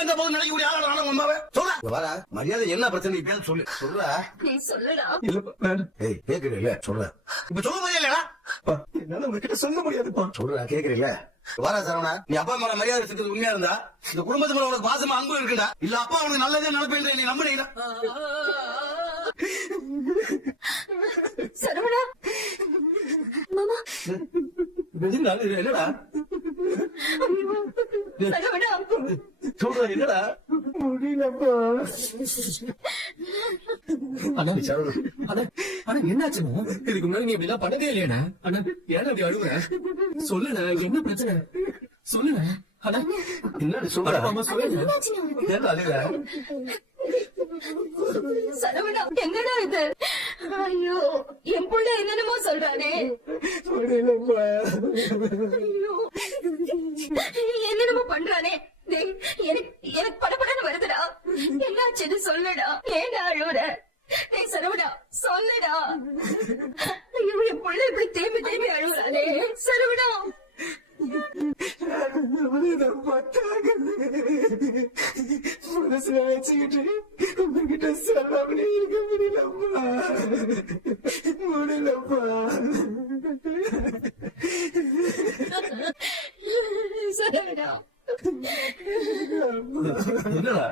இருந்த போது நினைக்கக்கூடிய ஆளா உமாவே சொல்ற வர மரியாதை என்ன பிரச்சனை இப்ப சொல்லு சொல்ற நீ சொல்லுடா. ஏய் கேக்குறீல்ல சொல்ற இப்ப சொல்ல முடியலடா என்னால உங்ககிட்ட சொல்ல முடியாதுப்பா சொல்ற கேக்குறீல்ல வர சரவணா நீ அப்பா மேல மரியாதை செஞ்சது உண்மையா இருந்தா இந்த குடும்பத்து மேல உனக்கு பாசமா அன்பு இருக்குடா இல்ல அப்பா உனக்கு நல்லதே நினைப்பேன் நீ நம்புறீங்களா சரவணா மாமா என்னடா சரவணா சொல்ற என்னடா முடியலப்பா அண்ணா என்னாச்சு இதுக்கு முன்னாடி நீ இப்படிலாம் பண்ணதே இல்லையா அண்ணா ஏன்னா அப்படி அழுகுற சொல்லுண்ணா என்ன பிரச்சனை சொல்லுண்ணா அண்ணா என்ன சொல்ற சொல்லுங்க ஏன் அழுகுற சரவணா என்னடா இது? ஐயோ என் புள்ள என்னென்னமோ சொல்றானே. ஐயோ என்னென்னமோ பண்றானே. எனக்கு படபடன்னு வருதுடா. என்னாச்சுன்னு சொல்லுடா. ஏன்டா அழுவுற? டேய் சரவணா சொல்லுடா. ஐயோ என் புள்ள இப்படி தேம்பி தேம்பி அழுகுறானே. சரவணா மனசுல வச்சுக்கிட்டு உங்ககிட்ட சொல்லாமலே இருக்க முடியலப்பா சரவணா என்னடா